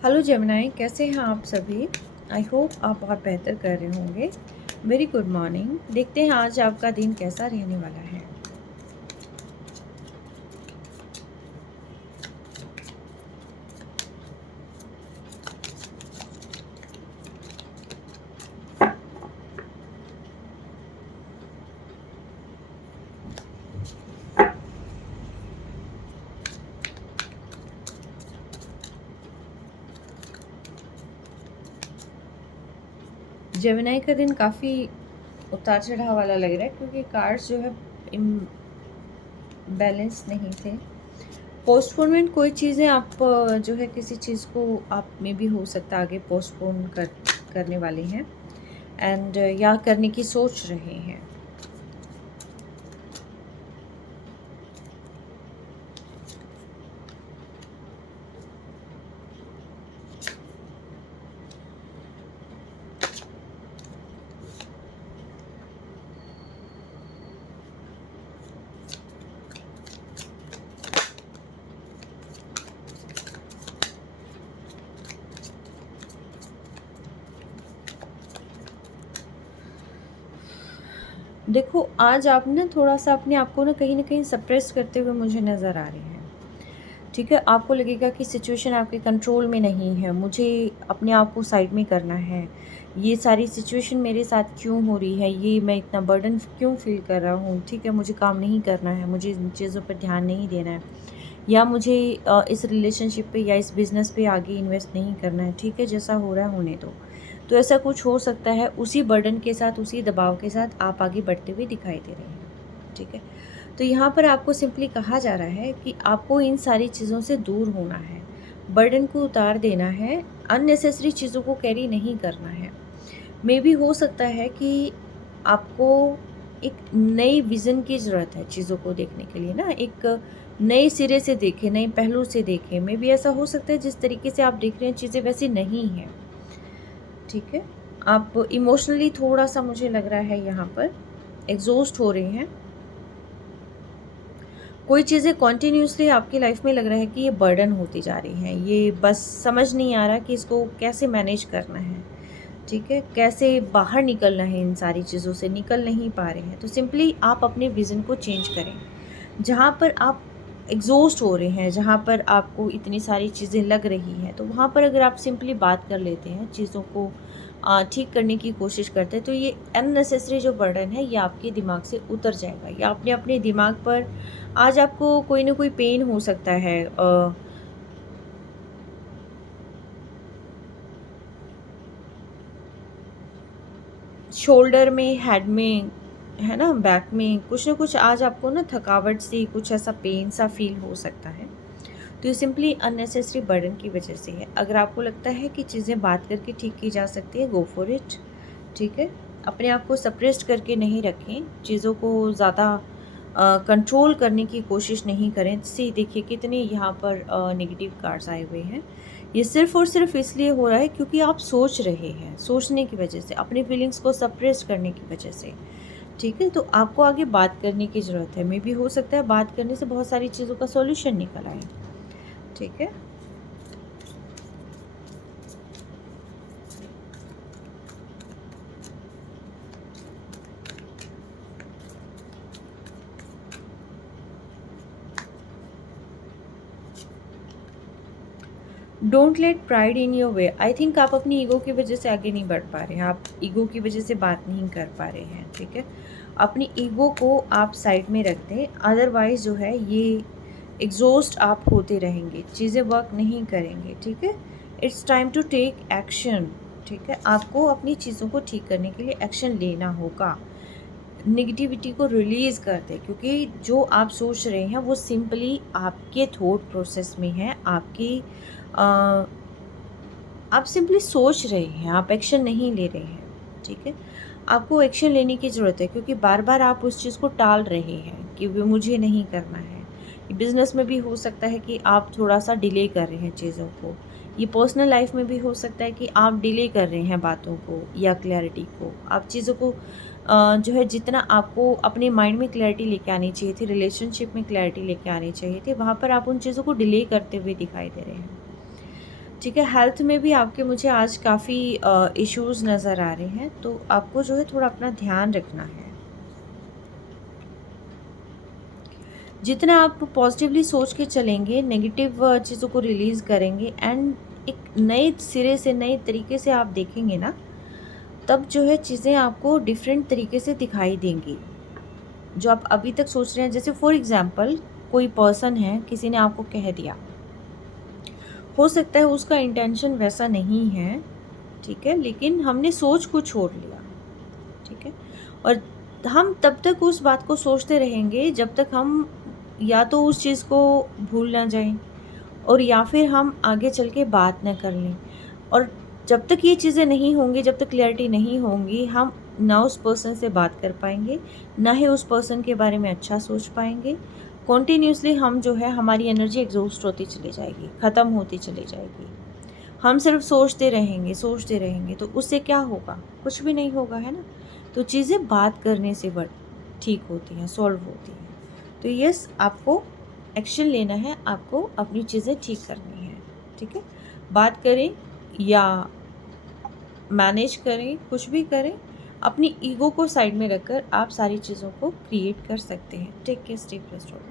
Hello Gemini, कैसे हैं आप सभी। आई होप आप बहुत बेहतर कर रहे होंगे। Very good morning. देखते हैं आज आपका दिन कैसा रहने वाला है। जेमिनाई का दिन काफ़ी उतार चढ़ाव वाला लग रहा है क्योंकि कार्ड्स जो है बैलेंस नहीं थे। पोस्टपोनमेंट कोई चीज़ें आप जो है किसी चीज़ को आप में भी हो सकता है आगे पोस्टपोन करने वाले हैं एंड या करने की सोच रहे हैं। देखो, आज आप ना थोड़ा सा अपने आप को ना कहीं सप्रेस करते हुए मुझे नज़र आ रहे हैं। ठीक है, आपको लगेगा कि सिचुएशन आपके कंट्रोल में नहीं है, मुझे अपने आप को साइड में करना है। ये सारी सिचुएशन मेरे साथ क्यों हो रही है, ये मैं इतना बर्डन क्यों फ़ील कर रहा हूँ। ठीक है, मुझे काम नहीं करना है, मुझे इन चीज़ों पर ध्यान नहीं देना है, या मुझे इस रिलेशनशिप पे या इस बिज़नेस पे आगे इन्वेस्ट नहीं करना है। ठीक है, जैसा हो रहा है होने दो। तो ऐसा कुछ हो सकता है, उसी बर्डन के साथ, उसी दबाव के साथ आप आगे बढ़ते हुए दिखाई दे रहे हैं। ठीक है, तो यहाँ पर आपको सिंपली कहा जा रहा है कि आपको इन सारी चीज़ों से दूर होना है, बर्डन को उतार देना है, अननेसेसरी चीज़ों को कैरी नहीं करना है। मे बी हो सकता है कि आपको एक नई विज़न की ज़रूरत है चीज़ों को देखने के लिए ना, एक नए सिरे से देखें, नए पहलू से देखें। मे बी ऐसा हो सकता है जिस तरीके से आप देख रहे हैं चीज़ें वैसी नहीं हैं। ठीक है, आप इमोशनली थोड़ा-सा मुझे लग रहा है यहाँ पर एग्ज़ॉस्ट हो रहे हैं। कोई चीज़ें कॉन्टिन्यूसली आपकी लाइफ में लग रहा है कि ये बर्डन होती जा रही हैं, ये बस समझ नहीं आ रहा कि इसको कैसे मैनेज करना है। ठीक है, कैसे बाहर निकलना है, इन सारी चीज़ों से निकल नहीं पा रहे हैं। तो सिंपली आप अपने विज़न को चेंज करें। जहाँ पर आप एग्ज़ॉस्ट हो रहे हैं, जहाँ पर आपको इतनी सारी चीज़ें लग रही हैं, तो वहाँ पर अगर आप सिंपली बात कर लेते हैं, चीज़ों को ठीक करने की कोशिश करते हैं, तो ये अननेसेसरी जो बर्डन है, ये आपके दिमाग से उतर जाएगा। या अपने अपने दिमाग पर आज आपको कोई ना कोई पेन हो सकता है, शोल्डर में, हेड में, है ना, बैक में कुछ ना कुछ आज आपको ना थकावट सी कुछ ऐसा पेन सा फील हो सकता है। तो ये सिंपली अननेसेसरी बर्डन की वजह से है। अगर आपको लगता है कि चीज़ें बात करके ठीक की जा सकती है, गो फॉर इट। ठीक है, अपने आप को सप्रेस्ड करके नहीं रखें, चीज़ों को ज़्यादा कंट्रोल करने की कोशिश नहीं करें। सी देखिए कितने यहाँ पर नेगेटिव कार्ड्स आए हुए हैं। ये सिर्फ़ और सिर्फ़ इसलिए हो रहा है क्योंकि आप सोच रहे हैं, सोचने की वजह से, अपनी फीलिंग्स को सप्रेस करने की वजह से। ठीक है, तो आपको आगे बात करने की ज़रूरत है। मे बी हो सकता है बात करने से बहुत सारी चीज़ों का सॉल्यूशन निकल आए। ठीक है, don't let pride in your way. I think आप अपनी ईगो की वजह से आगे नहीं बढ़ पा रहे हैं, आप ईगो की वजह से बात नहीं कर पा रहे हैं। ठीक है, अपनी ईगो को आप साइड में रख दें, अदरवाइज जो है ये एग्जॉस्ट आप होते रहेंगे, चीज़ें वर्क नहीं करेंगे। ठीक है, it's time to take action. ठीक है, आपको अपनी चीज़ों को ठीक करने के लिए एक्शन लेना होगा। नेगेटिविटी को रिलीज़ कर दें, क्योंकि जो आप सोच रहे हैं वो सिंपली आपके थॉट प्रोसेस में है, आपकी आप सिंपली सोच रहे हैं, आप एक्शन नहीं ले रहे हैं। ठीक है, आपको एक्शन लेने की ज़रूरत है क्योंकि बार बार आप उस चीज़ को टाल रहे हैं कि वो मुझे नहीं करना है। बिज़नेस में भी हो सकता है कि आप थोड़ा सा डिले कर रहे हैं चीज़ों को। ये पर्सनल लाइफ में भी हो सकता है कि आप डिले कर रहे हैं बातों को या क्लैरिटी को। आप चीज़ों को जो है जितना आपको अपने माइंड में क्लैरिटी लेके आनी चाहिए थी, रिलेशनशिप में क्लैरिटी लेके आनी चाहिए थी, वहाँ पर आप उन चीज़ों को डिले करते हुए दिखाई दे रहे हैं। ठीक है, हेल्थ में भी आपके मुझे आज काफ़ी इश्यूज़ नज़र आ रहे हैं, तो आपको जो है थोड़ा अपना ध्यान रखना है। जितना आप पॉजिटिवली सोच के चलेंगे, नेगेटिव चीज़ों को रिलीज़ करेंगे एंड एक नए सिरे से, नए तरीके से आप देखेंगे ना, तब जो है चीज़ें आपको डिफरेंट तरीके से दिखाई देंगी। जो आप अभी तक सोच रहे हैं, जैसे फॉर एग्ज़ाम्पल कोई पर्सन है, किसी ने आपको कह दिया, हो सकता है उसका इंटेंशन वैसा नहीं है, ठीक है? लेकिन हमने सोच को छोड़ लिया, ठीक है? और हम तब तक उस बात को सोचते रहेंगे जब तक हम या तो उस चीज़ को भूल ना जाएँ और या फिर हम आगे चल के बात ना कर लें। और जब तक ये चीज़ें नहीं होंगी, जब तक क्लैरिटी नहीं होंगी, हम ना उस पर्सन से बात कर पाएँगे, ना ही उस पर्सन के बारे में अच्छा सोच पाएँगे। कॉन्टिन्यूअसली हम जो है हमारी एनर्जी एग्ज़ॉस्ट होती चली जाएगी, ख़त्म होती चली जाएगी। हम सिर्फ सोचते रहेंगे, तो उससे क्या होगा? कुछ भी नहीं होगा, है ना? तो चीज़ें बात करने से बट ठीक होती हैं, सॉल्व होती हैं। तो यस, आपको एक्शन लेना है, आपको अपनी चीज़ें ठीक करनी है, ठीक है? बात करें या मैनेज करें, कुछ भी करें, अपनी ईगो को साइड में रखकर आप सारी चीज़ों को क्रिएट कर सकते हैं। Take care, stay blessed.